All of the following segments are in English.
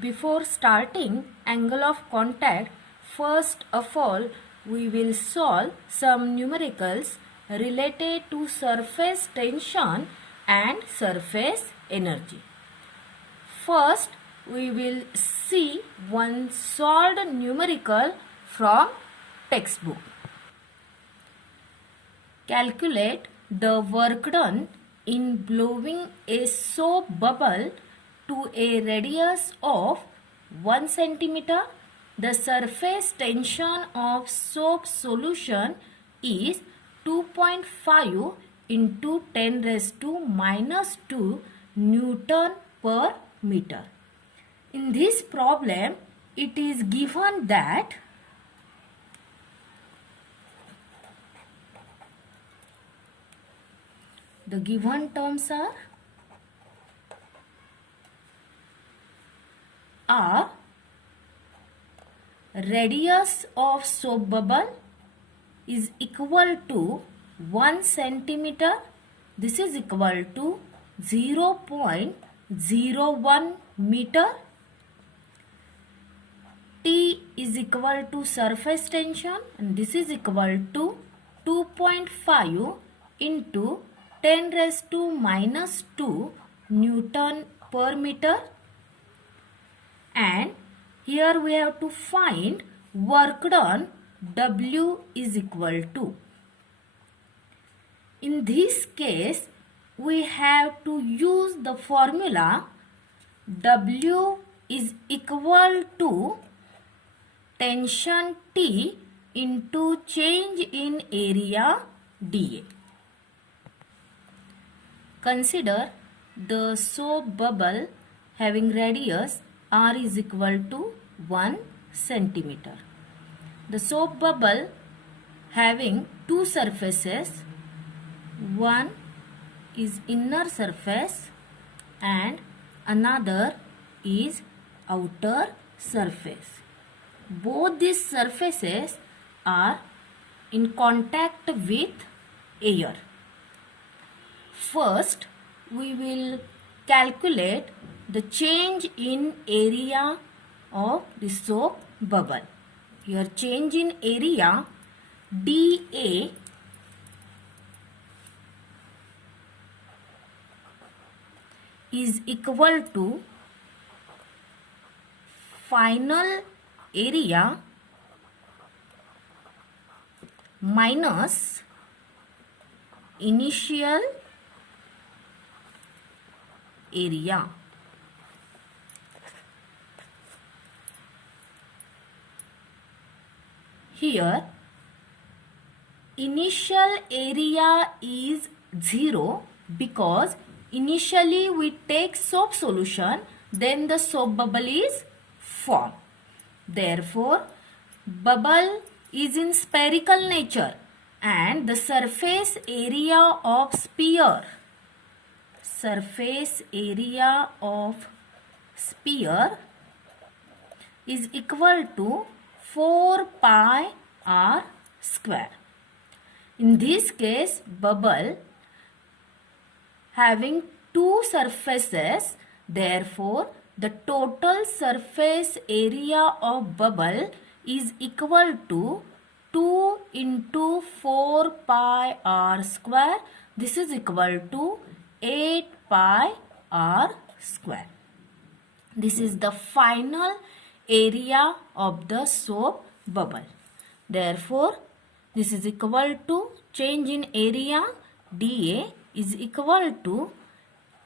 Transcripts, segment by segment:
Before starting angle of contact, first of all we will solve some numericals related to surface tension and surface energy. First, we will see one solved numerical from textbook. Calculate the work done in blowing a soap bubble to a radius of 1 centimeter. The surface tension of soap solution is 2.5 into 10 raised to minus 2 Newton per meter. In this problem, it is given that the given terms are radius of soap bubble is equal to 1 centimeter. This is equal to 0.01 meter. T is equal to surface tension and this is equal to 2.5 into 10 raised to minus 2 Newton per meter. And here we have to find work done. W is equal to. In this case, we have to use the formula W is equal to tension T into change in area dA. Consider the soap bubble having radius R is equal to 1 centimeter. The soap bubble having two surfaces, one is inner surface and another is outer surface. Both these surfaces are in contact with air. First, we will calculate the change in area of the soap bubble. Here change in area dA is equal to final area minus initial area. Here initial area is 0 because initially we take soap solution, then the soap bubble is formed. Therefore, bubble is in spherical nature and the surface area of sphere is equal to 4 pi r square. In this case, bubble having two surfaces, therefore the total surface area of bubble is equal to 2 into 4 pi r square. This is equal to 8 pi r square. This is the final area of the soap bubble. Therefore, this is equal to change in area dA is equal to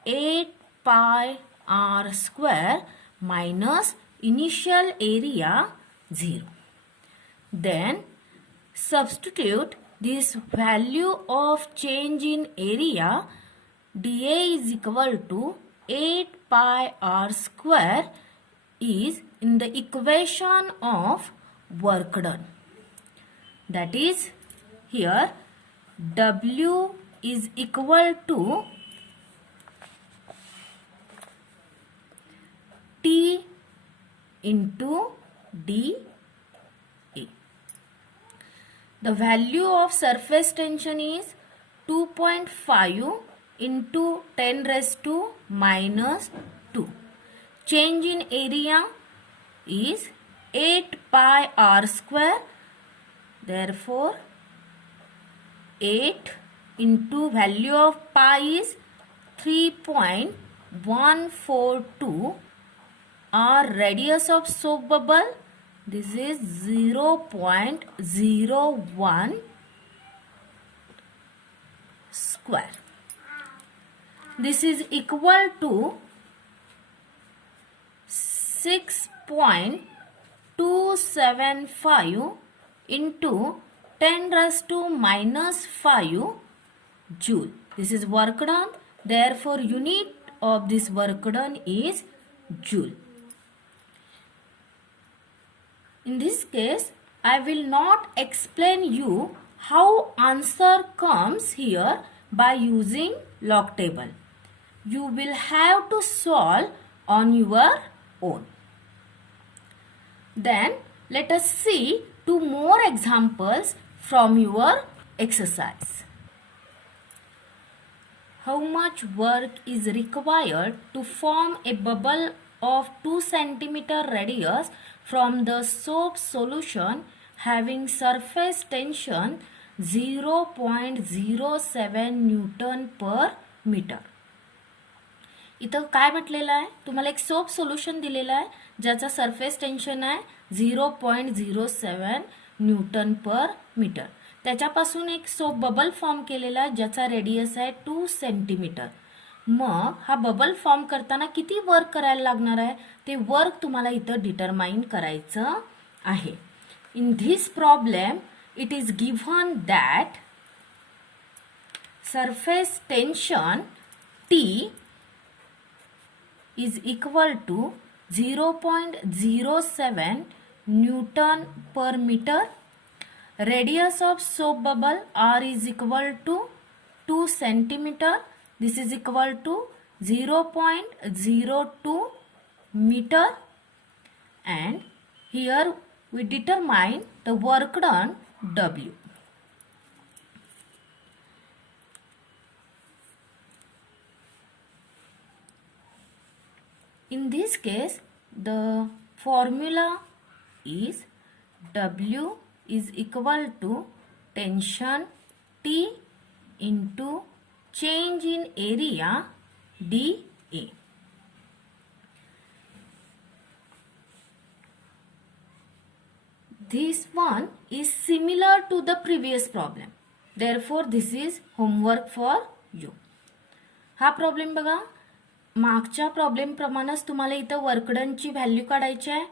8 pi r square minus initial area 0. Then substitute this value of change in area dA is equal to 8 pi r square is in the equation of work done. That is, here W is equal to T into dA. The value of surface tension is 2.5 into 10 raised to minus 2. change in area is 8 pi r square. Therefore 8 into value of pi is 3.142. Our radius of soap bubble, this is 0.01 square. This is equal to 6.275 into 10 raised to minus 5 joule. This is work done. Therefore, unit of this work done is joule. In this case, I will not explain you how answer comes here by using log table. You will have to solve on your own. Then let us see two more examples from your exercise. How much work is required to form a bubble of 2 cm radius from the soap solution having surface tension 0.07 Newton per meter. इथं काय म्हटलेलं आहे, तुम्हाला एक soap solution दिलेलं आहे ज्याचा surface tension आहे 0.07 न्यूटन पर मीटर. त्याच्यापासून एक सोप बबल फॉर्म केलेला आहे ज्याचा रेडियस आहे 2 सेंटीमीटर. मग हा बबल फॉर्म करताना किती वर्क करायला लागणार आहे ते वर्क तुम्हाला इथं डिटरमाइन करायचं आहे. In this problem it is given that surface tension T is equal to 0.07 Newton per meter. Radius of soap bubble R is equal to 2 centimeter. This is equal to 0.02 meter. And here we determine the work done W. In this case, the formula is W is equal to tension T into change in area dA. This one is similar to the previous problem. Therefore, this is homework for you. हा problem बघा, मागच्या problem प्रमाणेच तुम्हाला इथं वर्कडनची value काढायची आहे.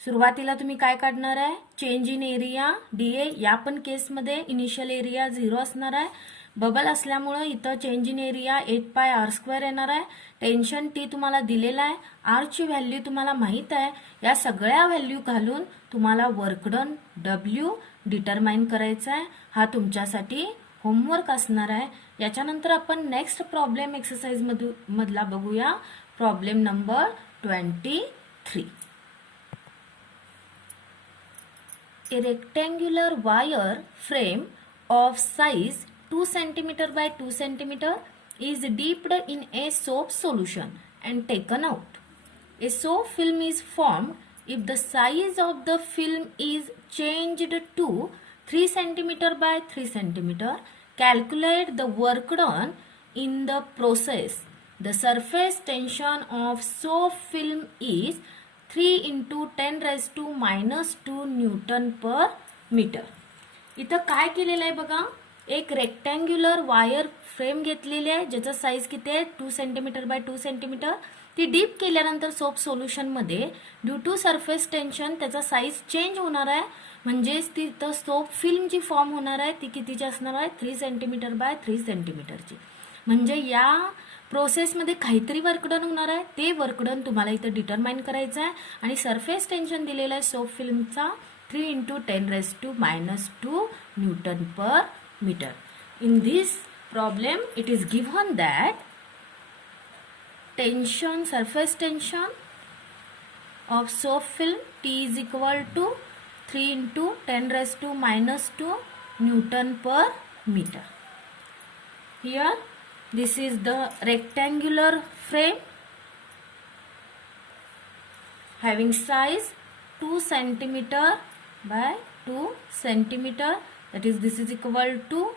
सुरुवातीला तुम्ही काय काढणार आहे, चेंज इन एरिया डीए. या पण केसमध्ये इनिशियल एरिया 0 असणार आहे. बबल असल्यामुळे इथं change in area 8 pi are square येणार आहे. टेन्शन टी तुम्हाला दिलेला आहे, आर ची व्हॅल्यू तुम्हाला माहित आहे. या सगळ्या व्हॅल्यू घालून तुम्हाला वर्कडन डब्ल्यू डिटरमाइन करायचा आहे. हा तुमच्यासाठी होमवर्क असणार आहे. याच्यानंतर आपण नेक्स्ट प्रॉब्लेम एक्सरसाइज मधला बघूया, problem number 23. A rectangular wire frame of size 2 cm by 2 cm is dipped in a soap solution and taken out. A soap film is formed if the size of the film is changed to 3 cm by 3 cm. Calculate the work done in the process. The surface tension of soap film is 3 into 10 raised to minus 2 Newton per meter. इथं काय केलेलं आहे बघा, एक rectangular wire frame घेतलेली आहे ज्याचा size किती आहे 2 सेंटीमीटर बाय 2 सेंटीमीटर. ती डीप केल्यानंतर सोप सोल्युशन मध्ये ड्यू टू सरफेस टेन्शन त्याचा साईज चेंज होणार आहे. म्हणजेच तिथं सोप फिल्म जी फॉर्म होणार आहे ती कितीची असणार आहे 3 सेंटीमीटर बाय 3 सेंटीमीटरची. म्हणजे या प्रोसेसमध्ये काहीतरी वर्कडन होणार आहे, ते वर्कडन तुम्हाला इथं डिटरमाइन करायचं आहे. आणि सरफेस टेन्शन दिलेला आहे soap फिल्मचा 3 into 10 raised to minus 2 Newton per meter. In this problem, it is given that tension, surface tension of soap film T is equal to 3 into 10 raised to minus 2 Newton per meter. Here, this is the rectangular frame. having size 2 centimeter by 2 centimeter, that is this is equal to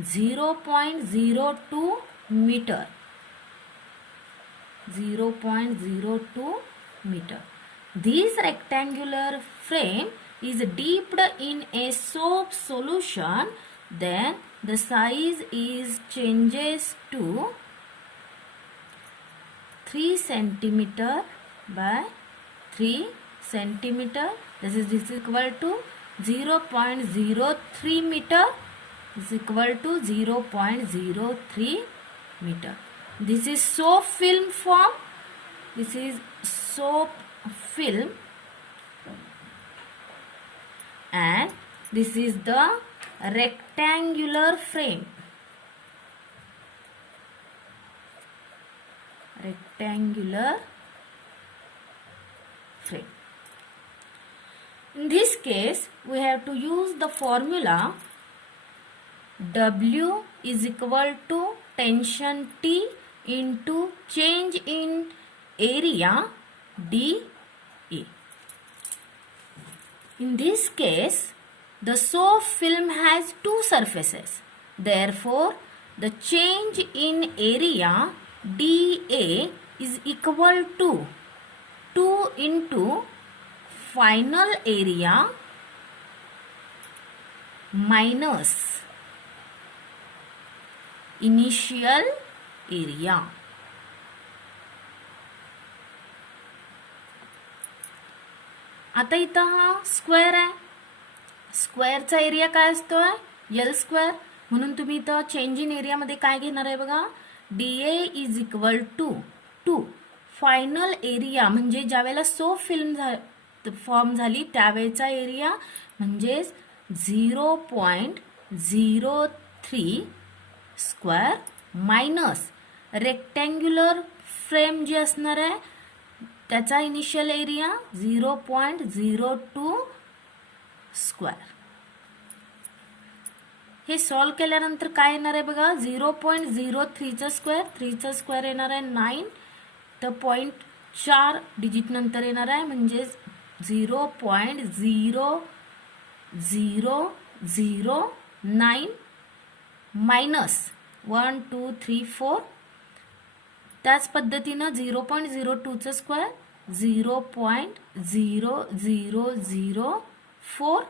0.02 meter. 0.02 meter. This rectangular frame is dipped in a soap solution, then the size is changes to 3 centimeter by 3 centimeter. This is equal to 0.03 meter. This is equal to 0.03 meter. This is soap film form. This is soap film, and this is the rectangular frame. Rectangular frame. In this case, we have to use the formula W is equal to tension T into change in area dA. In this case, the soap film has two surfaces. Therefore, the change in area dA is equal to 2 into final area minus initial area. आता इथं हा square आहे. स्क्वेअरचा area काय असतोय L square. म्हणून तुम्ही इथं change in एरियामध्ये काय घेणार आहे बघा, DA is equal to 2 final area म्हणजे ज्यावेळेला सोप फिल्म फॉर्म झाली त्यावेळेचा एरिया म्हणजेच 0.03 स्क्वेअर मायनस रेक्टँग्युलर फ्रेम जी असणार आहे त्याचा इनिशियल एरिया 0.02 स्क्वेअर. हे सॉल्व केल्यानंतर काय येणार आहे बघा, 0.03 चा स्क्वेअर, 3 चा स्क्वेअर येणार आहे 9, तर 0.4 डिजिट नंतर येणार आहे म्हणजे 0.0009 मायनस 1 2 3 4. त्याच पद्धतीनं 0.02 चा स्क्वेअर 0.0004.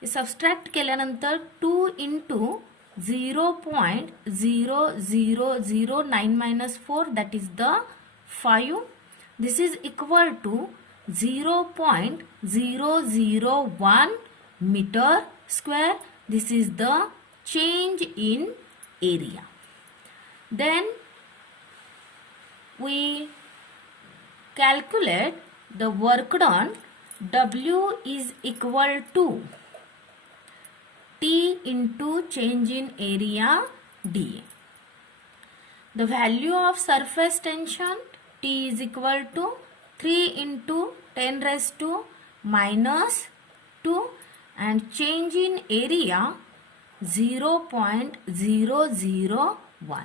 हे सबस्ट्रॅक्ट केल्यानंतर 2 into 0.0009 minus 4 that is the 5. This is equal to 0.001 meter square. This is the change in area. Then we calculate the work done. W is equal to T into change in area dA. The value of surface tension T is equal to 3 into 10 raised to minus 2 and change in area 0.001.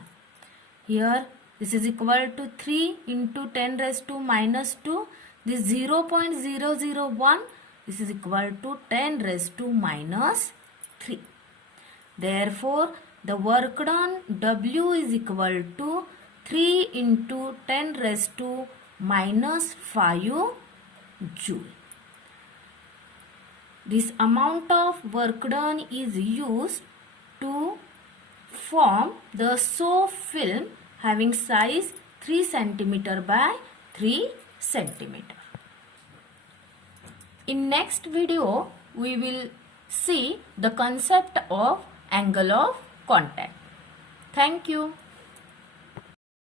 Here this is equal to 3 into 10 raised to minus 2. This 0.001, this is equal to 10 raised to minus 3. Therefore, the work done W is equal to 3 into 10 raised to minus 5 joule. This amount of work done is used to form the soap film having size 3 cm by 3 cm. In next video, we will see the concept of angle of contact. Thank you.